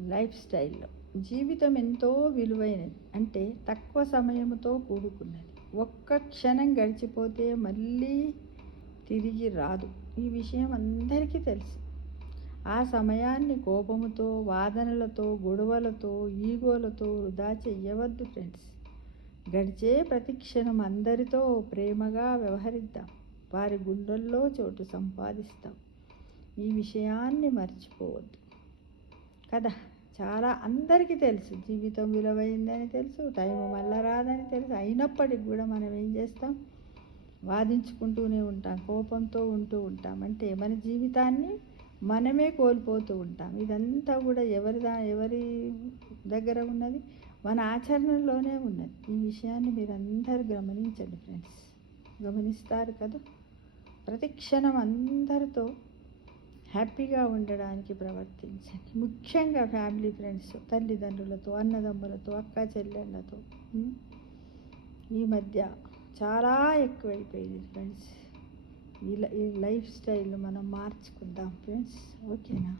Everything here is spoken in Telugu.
లైఫ్ స్టైల్లో జీవితం ఎంతో విలువైనది, అంటే తక్కువ సమయంతో కూడుకున్నది. ఒక్క క్షణం గడిచిపోతే మళ్ళీ తిరిగి రాదు. ఈ విషయం అందరికీ తెలుసు. ఆ సమయాన్ని కోపముతో, వాదనలతో, గొడవలతో, ఈగోలతో వృధా చెయ్యవద్దు ఫ్రెండ్స్. గడిచే ప్రతి క్షణం అందరితో ప్రేమగా వ్యవహరిద్దాం. వారి గుండెల్లో చోటు సంపాదిస్తాం. ఈ విషయాన్ని మర్చిపోవద్దు కదా. చాలా అందరికీ తెలుసు జీవితం విలువైందని తెలుసు, టైం మళ్ళా రాదని తెలుసు. అయినప్పటికి కూడా మనం ఏం చేస్తాం? వాదించుకుంటూనే ఉంటాం, కోపంతో ఉంటూ ఉంటాం. అంటే మన జీవితాన్ని మనమే కోల్పోతూ ఉంటాం. ఇదంతా కూడా ఎవరి దగ్గర ఉన్నది? మన ఆచరణలోనే ఉన్నది. ఈ విషయాన్ని మీరు అందరూ గమనించండి ఫ్రెండ్స్. గమనిస్తారు కదా. ప్రతి క్షణం అందరితో హ్యాపీగా ఉండడానికి ప్రవర్తించండి. ముఖ్యంగా ఫ్యామిలీ ఫ్రెండ్స్, తల్లిదండ్రులతో, అన్నదమ్ములతో, అక్క చెల్లెళ్ళతో. ఈ మధ్య చాలా ఎక్కువైపోయింది ఫ్రెండ్స్. ఈ లైఫ్ స్టైల్ మనం మార్చుకుందాం ఫ్రెండ్స్. ఓకేనా?